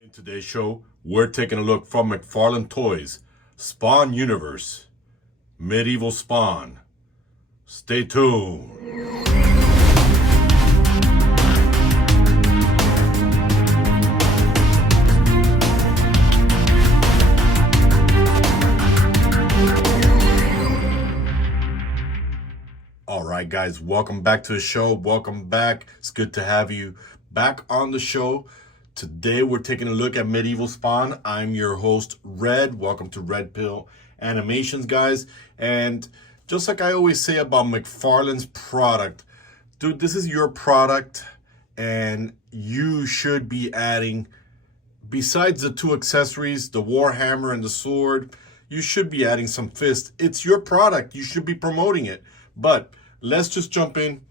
In today's show, we're taking a look from McFarlane Toys, Spawn Universe, Medieval Spawn. Stay tuned. All right, guys, welcome back to the show. Welcome back. It's good to have you back on the show. Today, we're taking a look at Medieval Spawn. I'm your host, Red. Welcome to R.P.Animations, guys. And just like I always say about McFarlane's product, dude, this is your product, and you should be adding, besides the two accessories, the Warhammer and the sword, you should be adding some fists. It's your product. You should be promoting it. But let's just jump in.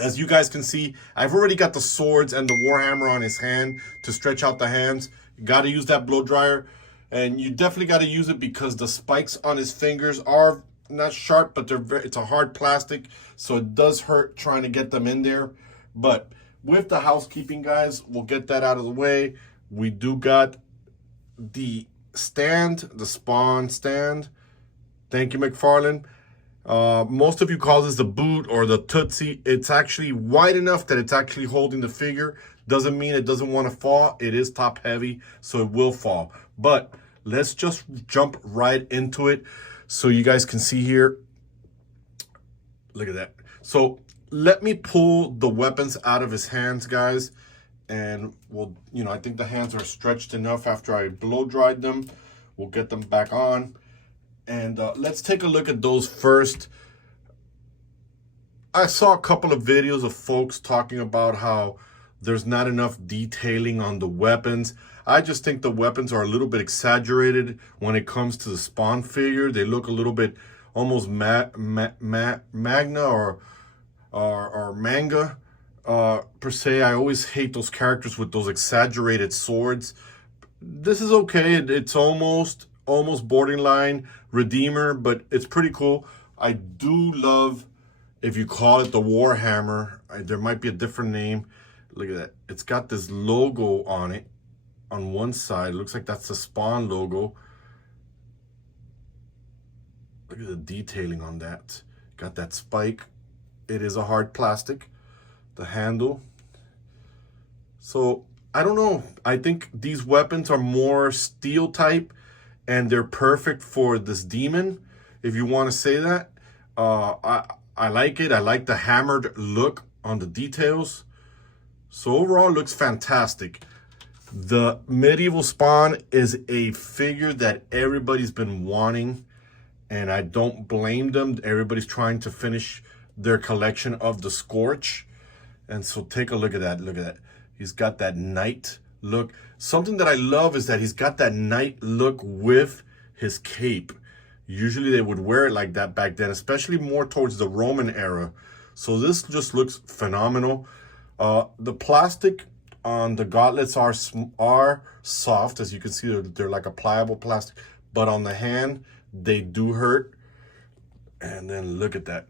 As you guys can see, I've already got the swords and the Warhammer on his hand to stretch out the hands. You got to use that blow dryer, and you definitely got to use it because the spikes on his fingers are not sharp, but it's a hard plastic, so it does hurt trying to get them in there. But with the housekeeping, guys, we'll get that out of the way. We do got the stand, the Spawn stand. Thank you, McFarlane. Most of you call this the boot or the Tootsie. It's actually wide enough that it's actually holding the figure. Doesn't mean it doesn't want to fall. It is top heavy, so it will fall. But let's just jump right into it so you guys can see here. Look at that. So let me pull the weapons out of his hands, guys. And we'll, I think the hands are stretched enough after I blow dried them. We'll get them back on. And let's take a look at those first. I saw a couple of videos of folks talking about how there's not enough detailing on the weapons. I just think the weapons are a little bit exaggerated when it comes to the Spawn figure. They look a little bit almost magna or manga per se. I always hate those characters with those exaggerated swords. This is okay. It's almost borderline Redeemer, but it's pretty cool. I do love, if you call it the Warhammer, there might be a different name. Look at that. It's got this logo on it on one side. It looks like that's the Spawn logo. Look at the detailing on that. Got that spike. It is a hard plastic. The handle. So, I don't know. I think these weapons are more steel type, and they're perfect for this demon, if you want to say that. I like it. I like the hammered look on the details. So overall, it looks fantastic. The Medieval Spawn is a figure that everybody's been wanting, and I don't blame them. Everybody's trying to finish their collection of the Scorch. And so take a look at that. Look at that. He's got that knight look. Something that I love is that he's got that knight look with his cape. Usually they would wear it like that back then, especially more towards the Roman era. So this just looks phenomenal. The plastic on the gauntlets are soft. As you can see, they're like a pliable plastic. But on the hand, they do hurt. And then look at that.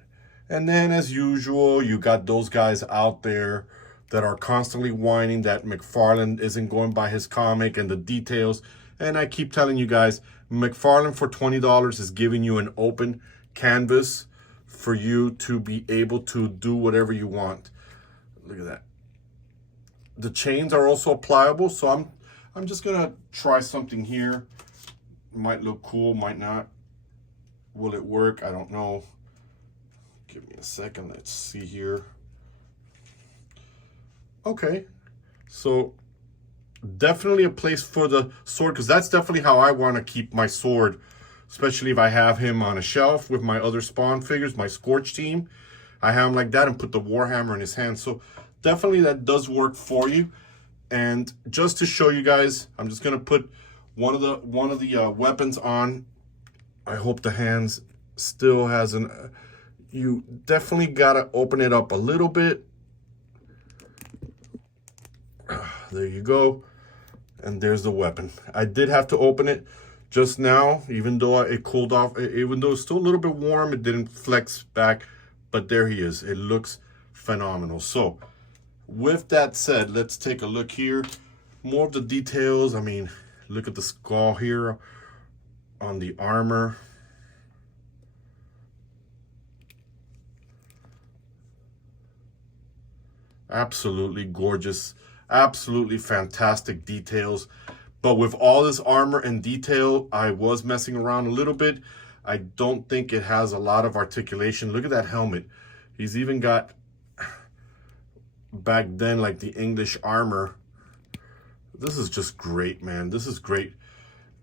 And then as usual, you got those guys out there that are constantly whining that McFarlane isn't going by his comic and the details. And I keep telling you guys, McFarlane for $20 is giving you an open canvas for you to be able to do whatever you want. Look at that. The chains are also pliable, so I'm just gonna try something here. Might look cool, might not. Will it work? I don't know. Give me a second. Let's see here. Okay, so definitely a place for the sword, because that's definitely how I want to keep my sword, especially if I have him on a shelf with my other Spawn figures, my Scorch team. I have him like that and put the Warhammer in his hand. So definitely that does work for you. And just to show you guys, I'm just gonna put one of the weapons on. I hope the hands still has an. You definitely gotta open it up a little bit. There you go. And there's the weapon. I did have to open it just now, even though it cooled off. Even though it's still a little bit warm, it didn't flex back. But there he is. It looks phenomenal. So with that said, let's take a look here. more of the details. I mean, look at the skull here on the armor. Absolutely gorgeous, absolutely fantastic details. But with all this armor and detail, I was messing around a little bit. I don't think it has a lot of articulation. Look at that helmet. He's even got, back then, like the English armor. This is just great, man. This is great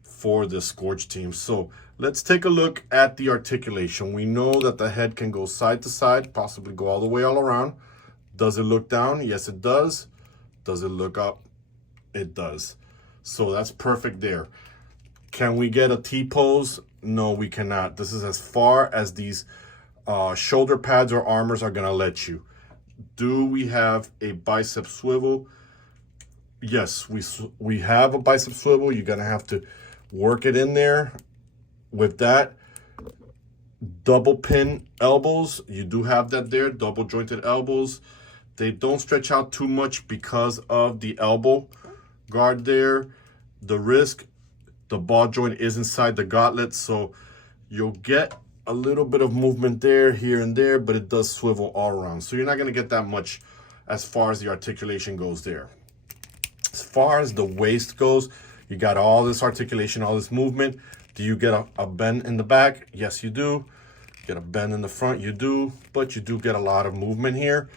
for the Scorch team. So let's take a look at the articulation. We know that the head can go side to side, possibly go all the way all around. Does it look down? Yes, it does. Does it look up? It does. So that's perfect there. Can we get a T-pose? No, we cannot. This is as far as these shoulder pads or armors are gonna let you. Do we have a bicep swivel? Yes, we have a bicep swivel. You're gonna have to work it in there. With that, double pin elbows. You do have that there, double jointed elbows. They don't stretch out too much because of the elbow guard there. The wrist, the ball joint is inside the gauntlet, so you'll get a little bit of movement there, here and there, but it does swivel all around. So you're not gonna get that much as far as the articulation goes there. As far as the waist goes, you got all this articulation, all this movement. Do you get a bend in the back? Yes, you do. Get a bend in the front? You do, but you do get a lot of movement here.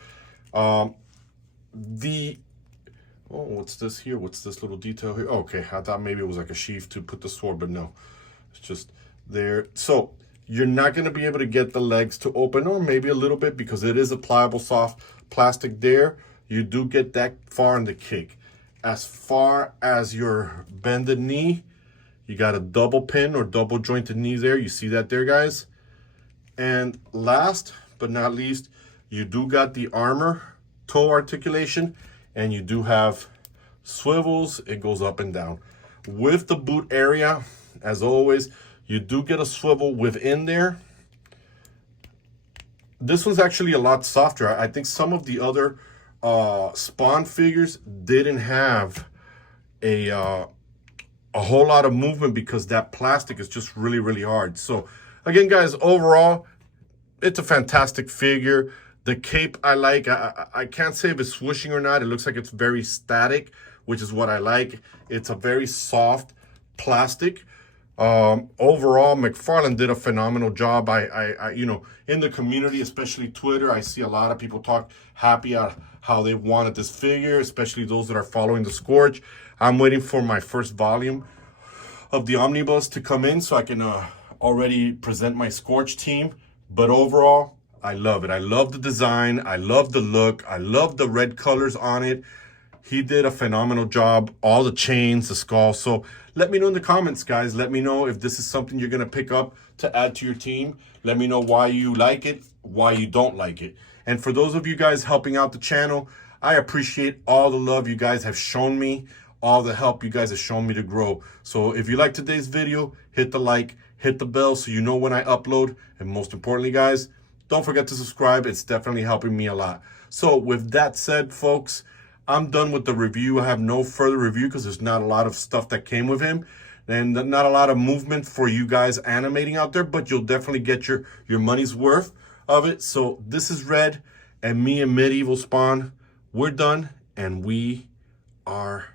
What's this here? What's this little detail here? Okay, I thought maybe it was like a sheath to put the sword, but no, it's just there. So you're not going to be able to get the legs to open, or maybe a little bit, because it is a pliable, soft plastic there. You do get that far in the kick. As far as your bended knee, you got a double pin or double jointed knee there. You see that there, guys? And last but not least, you do got the armor toe articulation, and you do have swivels. It goes up and down. With the boot area, as always, you do get a swivel within there. This one's actually a lot softer. I think some of the other Spawn figures didn't have a whole lot of movement because that plastic is just really, really hard. So again, guys, overall, it's a fantastic figure. The cape I like. I can't say if it's swooshing or not. It looks like it's very static, which is what I like. It's a very soft plastic. Overall, McFarlane did a phenomenal job. I you know, in the community, especially Twitter, I see a lot of people talk happy at how they wanted this figure, especially those that are following the Scorch. I'm waiting for my first volume of the omnibus to come in so I can already present my Scorch team. But overall, I love it. I love the design. I love the look. I love the red colors on it. He did a phenomenal job. All the chains, the skull. So let me know in the comments, guys. Let me know if this is something you're going to pick up to add to your team. Let me know why you like it, why you don't like it. And for those of you guys helping out the channel, I appreciate all the love you guys have shown me, all the help you guys have shown me to grow. So if you like today's video, hit the like, hit the bell so you know when I upload. And most importantly, guys, don't forget to subscribe. It's definitely helping me a lot. So with that said, folks, I'm done with the review. I have no further review because there's not a lot of stuff that came with him and not a lot of movement for you guys animating out there, but you'll definitely get your money's worth of it. So this is Red, and me and Medieval Spawn, we're done, and we are